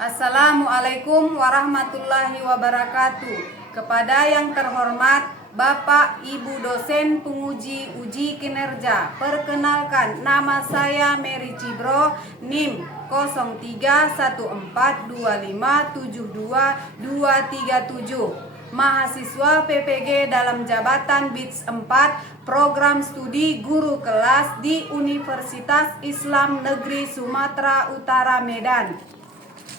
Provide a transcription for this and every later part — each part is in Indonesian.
Assalamualaikum warahmatullahi wabarakatuh. Kepada yang terhormat Bapak Ibu dosen penguji uji kinerja, perkenalkan nama saya Mary Cibro, NIM 031425722237, mahasiswa PPG dalam jabatan BITS 4, program studi guru kelas di Universitas Islam Negeri Sumatera Utara Medan.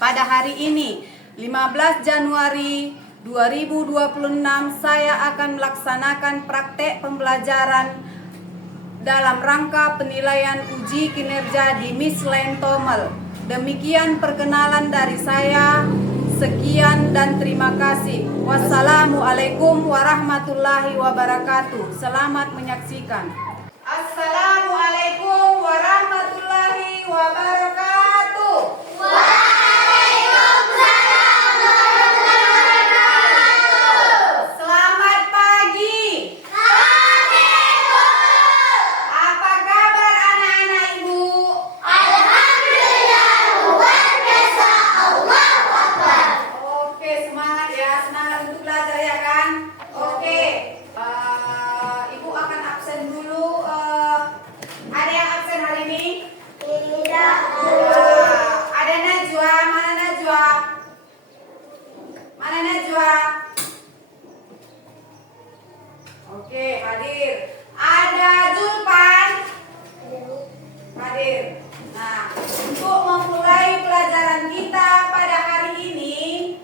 Pada hari ini, 15 Januari 2026, saya akan melaksanakan praktek pembelajaran dalam rangka penilaian uji kinerja di Miss Lentomel. Demikian perkenalan dari saya. Sekian dan terima kasih. Wassalamualaikum warahmatullahi wabarakatuh. Selamat menyaksikan. Assalamualaikum warahmatullahi wabarakatuh. Oke, hadir. Ada Zulpan? Hadir. Nah, untuk memulai pelajaran kita pada hari ini,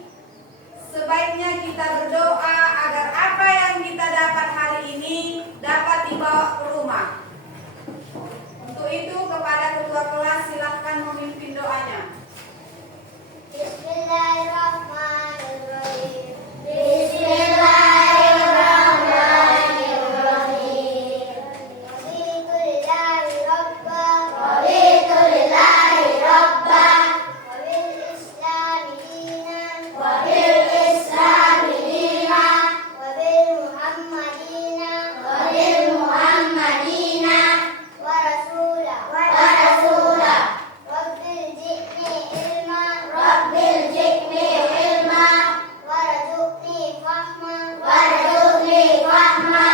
sebaiknya kita berdoa agar apa yang kita dapat hari ini dapat dibawa ke rumah. Untuk itu, kepada ketua kelas silahkan memimpin doanya. Bismillahirrahmanirrahim. Bismillahirrahmanirrahim. Raditu lillahi rabbah. Raditu lillahi rabbah. Wa bil islami dinan. Wa bil islami dinan. Wa bil muhammadina. Wa bil muhammadina. Wa rasulah. Wa rasulah. Rabbil zidni ilma. Rabbil zidni ilma. Warzuqni fahma. Warzuqni fahma.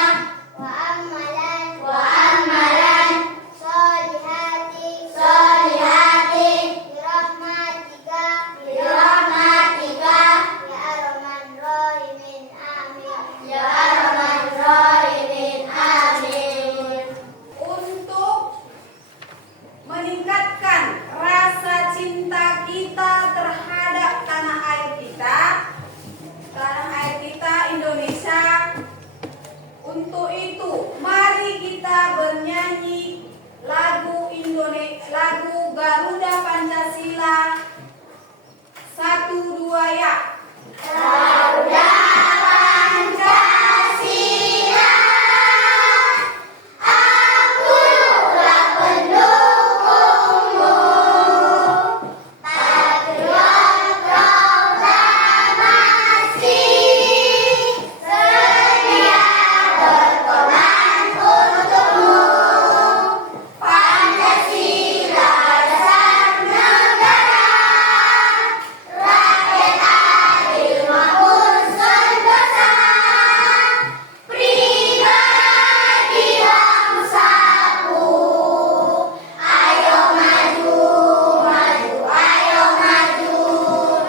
Wa amalan. Solihati. Solihati. Birahmatika. Birahmatika. Ya arhaman rahimin. Amin. Ya arhaman rahimin. Amin. Untuk meningkatkan rasa cinta kita terhadap tanah air kita Indonesia. Untuk itu, mari kita bernyanyi lagu Garuda Pancasila. 1, 2 ya. Garuda Pancasila, aku telah pendukungmu. Patriot proklamasi, sedia berkorban untukmu. Pancasila dasar negara, rakyat adil makmur sentosa, pribadi bangsaku. Ayo maju, maju, ayo maju,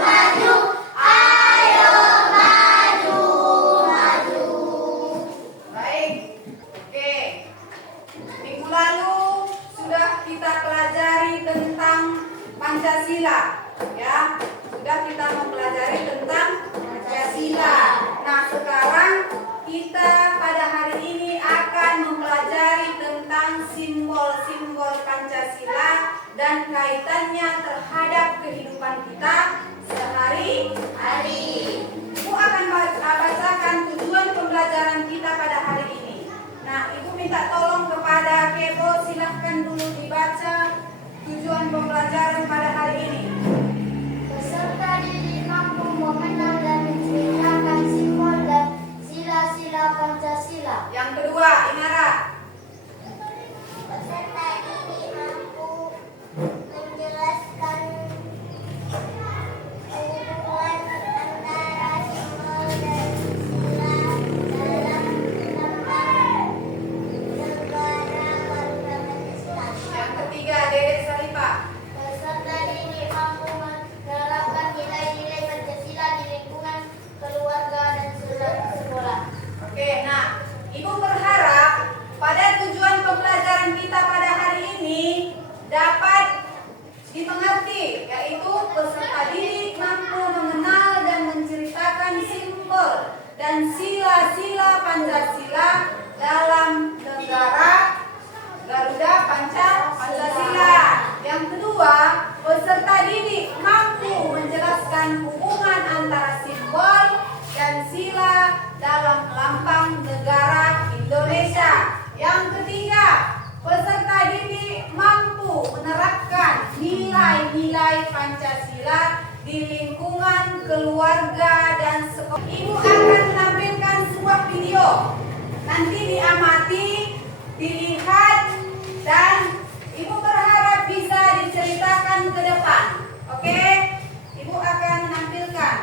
maju, ayo maju, maju. Baik. Oke. Minggu lalu sudah kita pelajari tentang Pancasila, ya. Sudah kita mempelajari tentang Pancasila. Nah, sekarang kita pada hari ini akan mempelajari tentang simbol-simbol Pancasila dan kaitannya terhadap kehidupan kita sehari-hari. Ibu akan bacakan tujuan pembelajaran kita pada hari ini. Nah, Ibu minta tolong kepada Kepo, silahkan dulu dibaca tujuan pembelajaran pada hari ini. Peserta didik mampu mengenal dan menceritakan simbol dan sila-sila Pancasila. Yang kedua, Inara. Peserta didik mampu menjelaskan dan sila-sila Pancasila dalam negara Garuda Pancasila. Yang kedua, peserta didik mampu menjelaskan hubungan antara simbol dan sila dalam lambang negara Indonesia. Yang ketiga, peserta didik mampu menerapkan nilai-nilai Pancasila di lingkungan keluarga dan sekolah. Ibu akan menampilkan sebuah video. Nanti diamati, dilihat, dan Ibu berharap bisa diceritakan ke depan. Oke? Ibu akan menampilkan.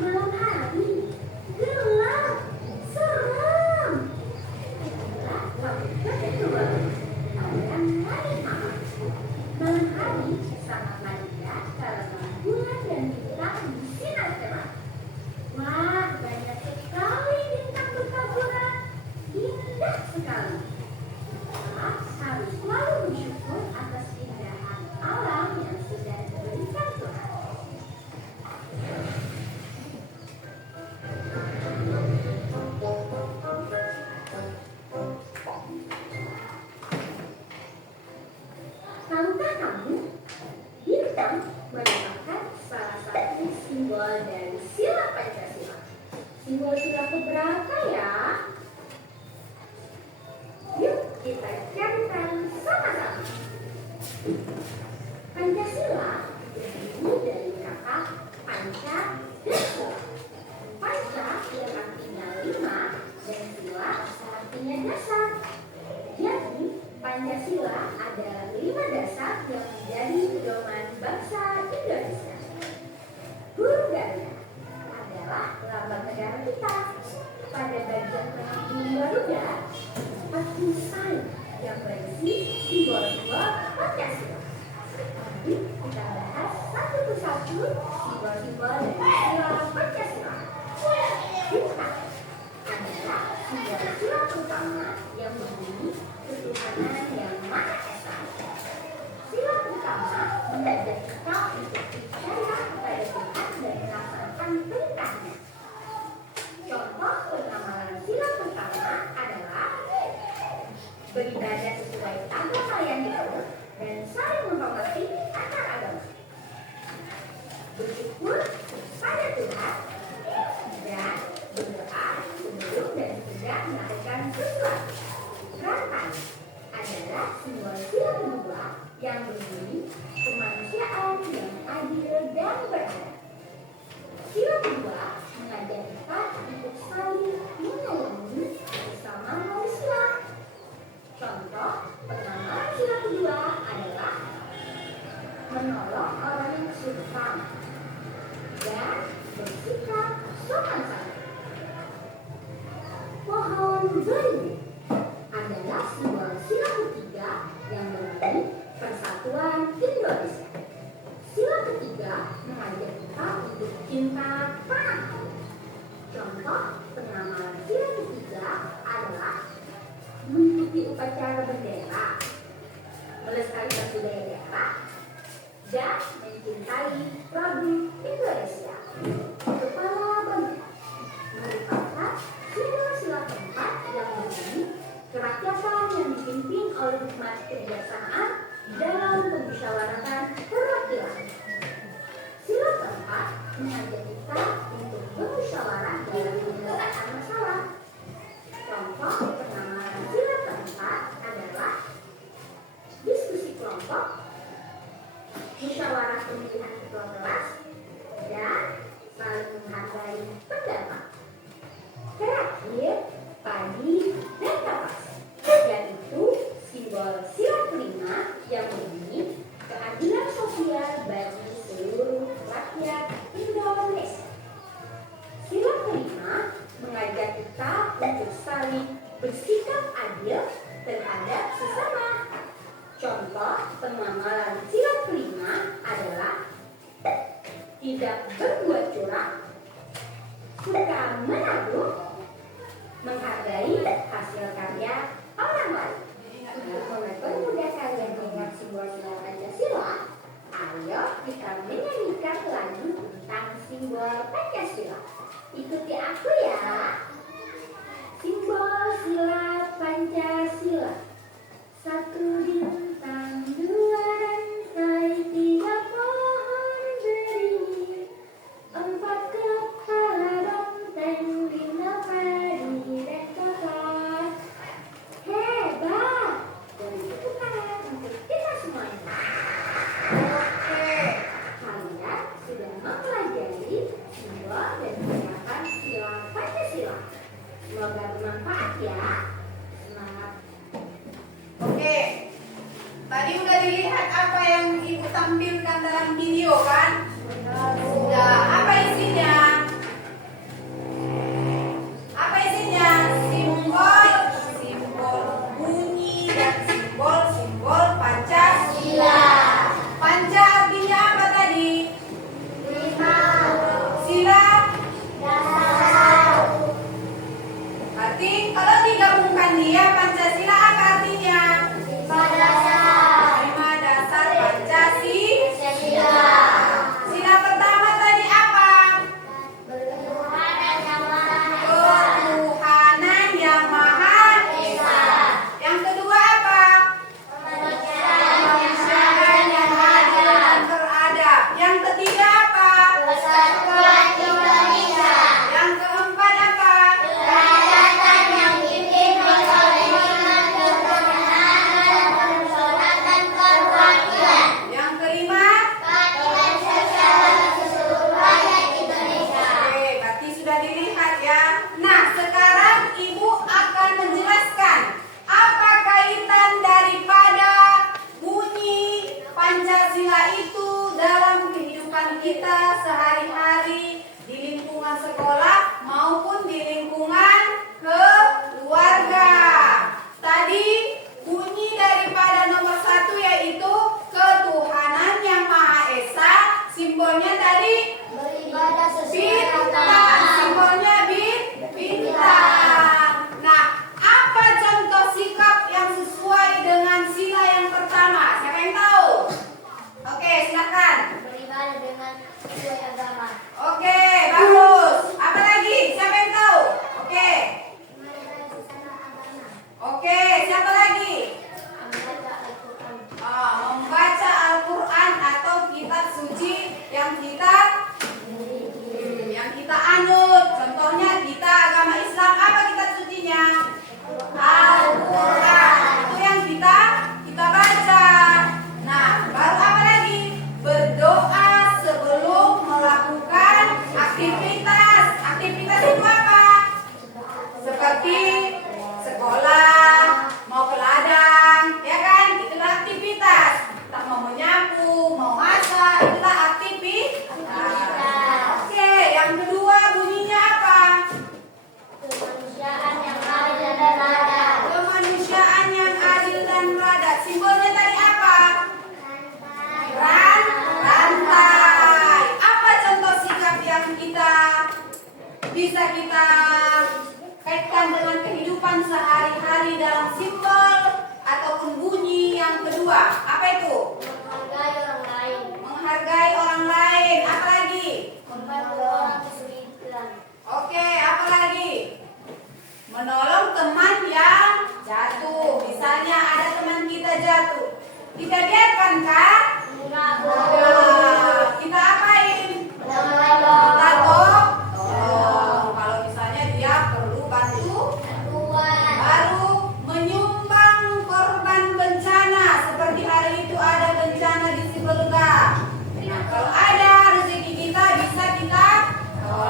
Malam hari gelap, seram. Itulah waktu kedua aliran hari malam. Malam hari sangatlah indah karena bulan dan bintang bersinar cerah. Wah, banyak sekali bintang bertaburan, indah sekali. Kita harus selalu bersyukur atas keindahan alam yang sudah diberikan Tuhan. Tahukah kamu, bintang merupakan salah satu simbol dari sila Pancasila. Simbol sila keberapa ya? Yuk kita carikan sama-sama. Pancasila terdiri dari kata panca dan sila. Panca yang artinya 5 dan sila artinya dasar. Jadi Pancasila adalah 5 dasar yang menjadi pedoman bangsa Indonesia. Burung Garuda adalah lambang negara kita. Pada bagian tengah burung Garuda terdapat tulisan yang berisi simbol-simbol Pancasila. Mari kita bahas satu persatu simbol-simbol dari sila Pancasila. Bintang adalah simbol sila pertama yang berbunyi ketuhanan yang Maha Esa. Sila pertama mengajak kita untuk percaya kepada Tuhan dan melaksanakan perintahnya. Contoh pengamalan sila pertama adalah beribadah sesuai agama yang dianut dan saling menghormati antar agama. Bersyukur pada Tuhan dan berdoa sebelum dan sesudah melakukan sesuatu. Rantai adalah simbol sila kedua yang berbunyi kemanusiaan yang adil dan beradab. Sila kedua mengajak kita untuk saling menyayangi sesama manusia. Contoh pengamalan sila kedua adalah menolong orang yang kesulitan dan bersikap sopan santun. Pohon beringin adalah simbol sila ketiga yang berbunyi persatuan Indonesia. Sila ketiga mengajak kita untuk cinta tanah. Contoh pengamalan sila ketiga adalah mengikuti upacara bendera, melestarikan budaya daerah, dan mencintai produk Indonesia. Kepala Bangsa merupakan simbol sila keempat yang berbunyi kerakyatan yang dipimpin oleh hikmat kebijaksanaan dalam pemusyawaratan perwakilan. Sila keempat mengajak kita untuk bermusyawarah dalam penyelesaian masalah. Contoh pengamalan sila keempat adalah bersikap adil terhadap sesama. Contoh pengamalan sila kelima adalah tidak berbuat curang, suka menabung, menghargai hasil karya orang lain. Untuk mempermudah kalian mengingat simbol-simbol Pancasila, ayo kita menyanyikan lagu tentang simbol Pancasila. Ikuti aku ya. Simbol sila Pancasila. Satu bintang, dua rantai, tiga pohon beringin, empat kepala benteng, lima padi dan kotak. Hebat! Beri tepuk tangan untuk kita semuanya. Oke, kalian sudah mempelajari simbol dan gerakan sila Pancasila. Semoga bermanfaat ya. Semangat. Oke, tadi udah dilihat apa yang ibu tampilkan dalam video kan? Sudah. Apa isinya? Apa isinya? Simbol bunyi dan simbol Pancasila. Panca artinya apa tadi? Sila. Berarti kalau digabungkan dia Pancasila apa artinya? Lima dasar Pancasila. Sila pertama tadi apa? Ketuhanan yang Maha Esa. Yang kedua apa? Kemanusiaan yang adil dan beradab. Yang ketiga apa? Persatuan Indonesia. Yang keempat apa? Kerakyatan yang dipimpin oleh iman, kebenaran, kedaulatan, perwakilan. Yang kelima? Keadilan sosial bagi seluruh rakyat Indonesia. Oke, berarti sudah dilihat ya. Nah, sekarang ibu akan menjelaskan apa kaitan daripada bunyi Pancasila itu dalam kehidupan kita sehari-hari di lingkungan sekolah maupun di lingkungan keluarga. Tadi bunyi daripada nomor 1 yaitu ketuhanan yang Maha Esa. Simbolnya tadi Beribadah bintang, simbolnya bintang. Nah, apa contoh sikap yang sesuai dengan sila yang pertama? Siapa yang tahu? Oke, silakan. Beribadah dengan sesuai agama. Oke, bagus. Apa lagi? Siapa yang tahu? Oke. Menghargai sesama agama. Oke, siapa lagi? Membaca Al-Quran. Membaca Al-Quran atau kitab suci yang kita anut. Contohnya kita agama Islam, apa kitab sucinya? Al-Quran. Itu yang kita baca. Nah, baru apa lagi? Berdoa sebelum melakukan aktivitas. Aktivitas itu apa? Seperti sekolah, mau ke ladang, ya kan? Itulah aktivitas. Tak mau menyapu, mau masak, itulah aktivitas. Oke, yang kedua bunyinya apa? Kemanusiaan yang adil dan beradab. Kemanusiaan yang adil dan beradab. Simbolnya tadi apa? Rantai. Apa contoh sikap yang bisa kita kaitkan dengan kehidupan sehari-hari dalam simbol ataupun bunyi yang kedua? Apa itu? Menghargai orang lain. Menghargai orang lain. Apa lagi? Membantu orang kesulitan. Oke, apa lagi? Menolong teman yang jatuh. Misalnya ada teman kita jatuh. Kita biarkan kah? Enggak Nah, kita apain? Kita tolong. Kalau misalnya dia perlu bantuan, baru menyumbang korban bencana. Seperti hari itu ada bencana di Sibolga. Nah, kalau ada rezeki kita bisa kita tolong.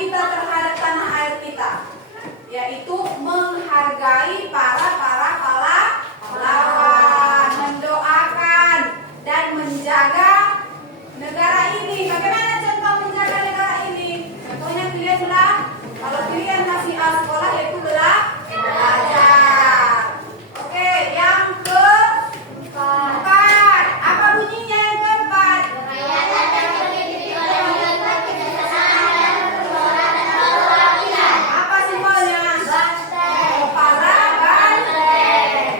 kita terhadap tanah air kita, yaitu menghargai para pahlawan, mendoakan dan menjaga negara ini. Bagaimana contoh menjaga negara ini? Contohnya pilihan belah. Kalau pilihan masih sekolah yaitu belajar. Oke, yang keempat. Apa bunyinya yang keempat? Apa simbolnya? Kepala banteng.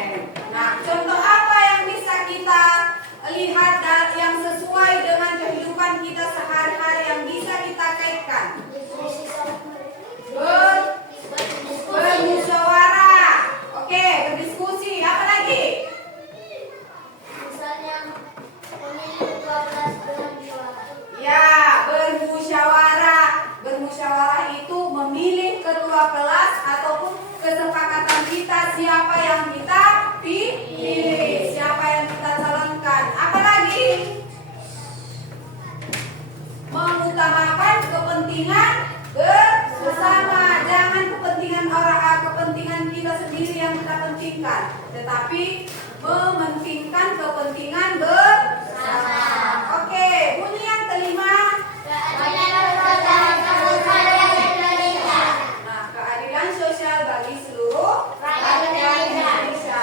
Nah, contoh apa yang bisa kita lihat dan yang sesuai dengan kehidupan kita sehari-hari yang bisa kita kaitkan? Bermusyawarah. Oke, berdiskusi. Apa lagi? Ya, bermusyawarah. Bermusyawarah itu memilih ketua kelas ataupun kesepakatan kita siapa yang kita pilih, siapa yang kita calonkan. Apa lagi? Mengutamakan kepentingan bersama. Jangan kepentingan orang, kepentingan kita sendiri yang kita pentingkan, tetapi mementingkan kepentingan bersama. Oke, bunyi yang kelima. Nah, keadilan sosial bagi seluruh rakyat Indonesia.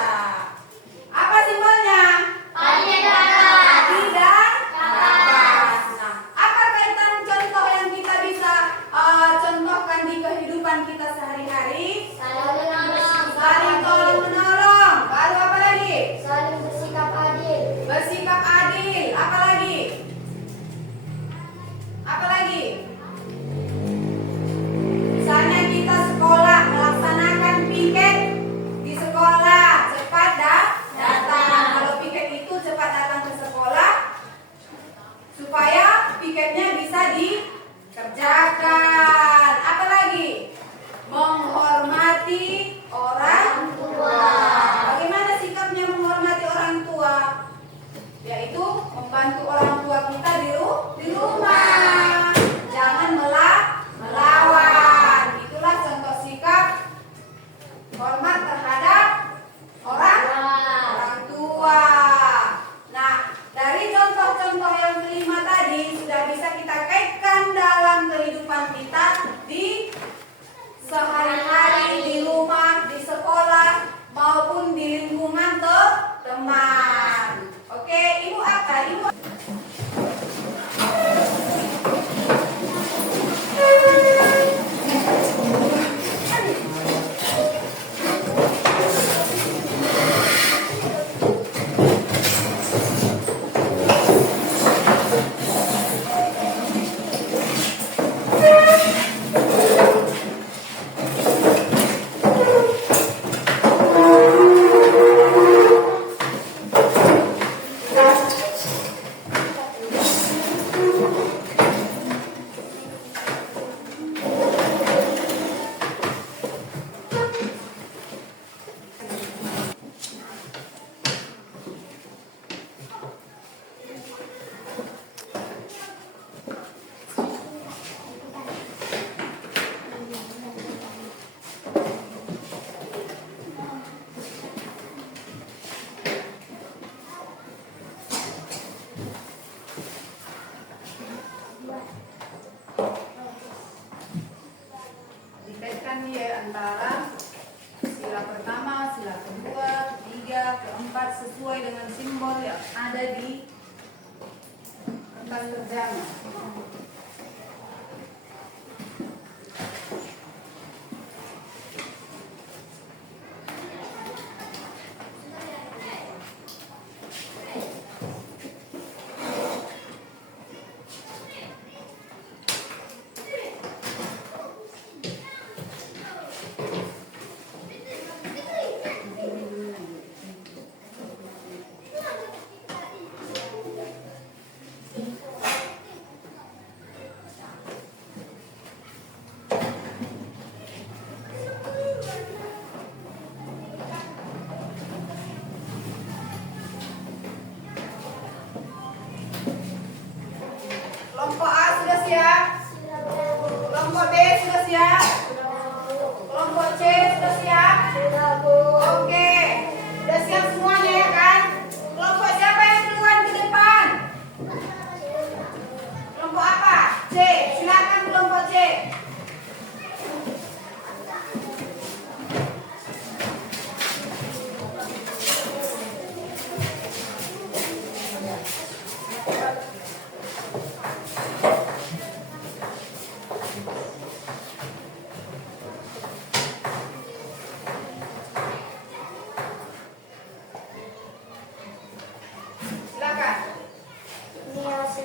Apa simbolnya? Kaki dan kapas. Nah, apa kaitan contoh yang kita bisa contohkan di kehidupan kita sehari-hari? Saling tolong menolong. Baru apa lagi? Bersikap adil. Apa lagi? Apa lagi? Misalnya kita sekolah melaksanakan piket di sekolah, cepat datang. Kalau piket itu cepat datang ke sekolah supaya piketnya bisa dikerjakan. Apa lagi? Menghormati orang tua. Bagaimana sikapnya menghormati orang tua? Yaitu membantu orang tua kita di rumah. Jangan melawan. Itulah contoh sikap hormat terhadap orang tua. Nah, dari contoh-contoh yang kelima tadi sudah bisa kita kaitkan dalam kehidupan kita di sehari-hari, di rumah, di sekolah, maupun di lingkungan teman. Oke, Ibu apa? Ibu dikaitkan ya antara sila pertama, sila kedua, ketiga, keempat sesuai dengan simbol yang ada di kertas kerjanya.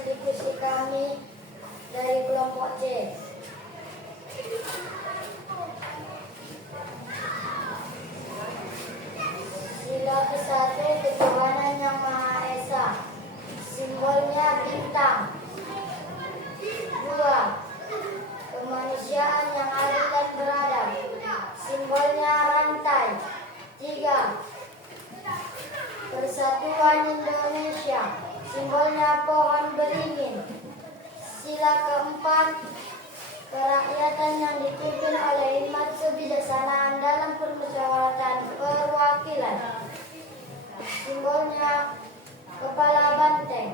diskusi kami dari kelompok C. Sila ke-1, ketuhanan yang Maha Esa. Simbolnya bintang. 2. Kemanusiaan yang adil dan beradab. Simbolnya rantai. 3. Persatuan Indonesia. Simbolnya pohon beringin. Sila ke-4, kerakyatan yang dipimpin oleh hikmat kebijaksanaan dalam permusyawaratan perwakilan. Simbolnya kepala banteng.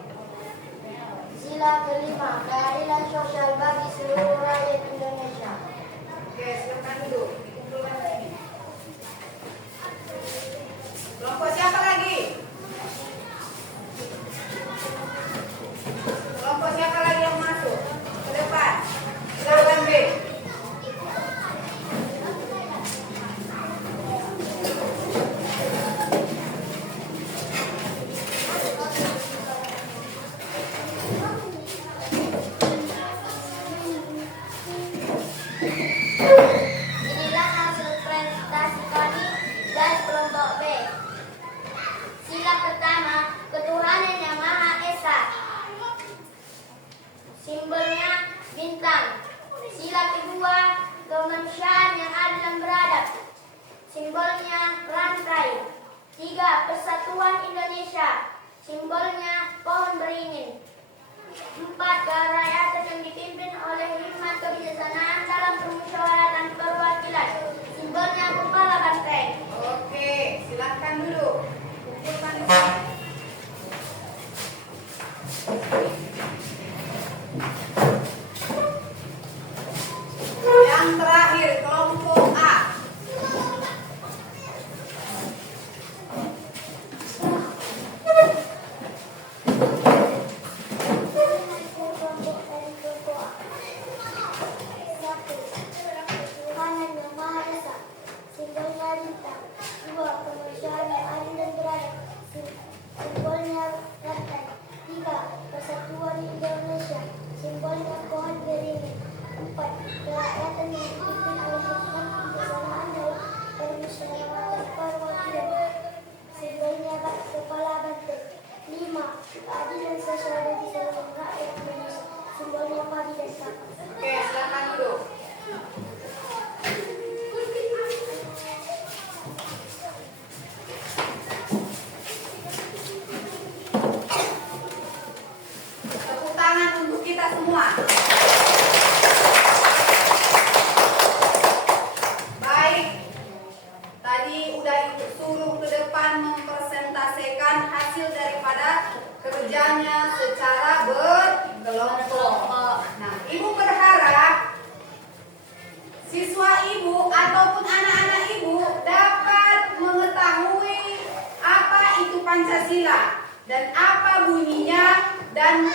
Sila ke-5, keadilan sosial bagi seluruh rakyat Indonesia. Oke, silakan duduk. Dikumpulkan di sini. Kelompok siapa lagi? Kelompok siapa lagi yang masuk? Ke depan. Silakan B. Inilah hasil presentasi kami dari kelompok B. Sila pertama, ketuhanan yang Maha Esa. Simbolnya bintang. Sila kedua, kemanusiaan yang adil dan beradab. Simbolnya rantai. 3. Persatuan Indonesia. Simbolnya pohon beringin. 4. Kerakyatan yang dipimpin oleh hikmat kebijaksanaan dalam permusyawaratan perwakilan. Simbolnya kepala banteng. Oke, silakan duduk. Kumpulkan di sini. Yang terakhir, kelompok A. Ketuhanan yang Maha Esa. Simbolnya bintang. 2. Kemanusiaan yang adil dan beradab. Simbolnya rantai. 3. Persatuan Indonesia. Simbolnya pohon beringin. 4. Kerakyatan yang dipimpin oleh hikmat kebijaksanaan dalam permusyawaratan perwakilan. Simbolnya kepala banteng. 5. Keadilan sosial bagi seluruh rakyat Indonesia. Simbolnya padi dan kapas. Oke, silakan duduk. Tepuk tangan untuk kita semua. Baik, tadi udah ibu suruh ke depan mempresentasikan hasil daripada kerjanya secara berkelompok. Nah, ibu berharap siswa ibu ataupun anak-anak ibu dapat mengetahui apa itu Pancasila dan apa bunyinya dan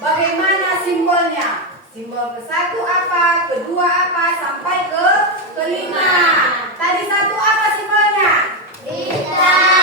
bagaimana simbolnya. Simbol ke-1 apa, kedua apa, sampai ke kelima. Tadi 1 apa simbolnya? Bintang.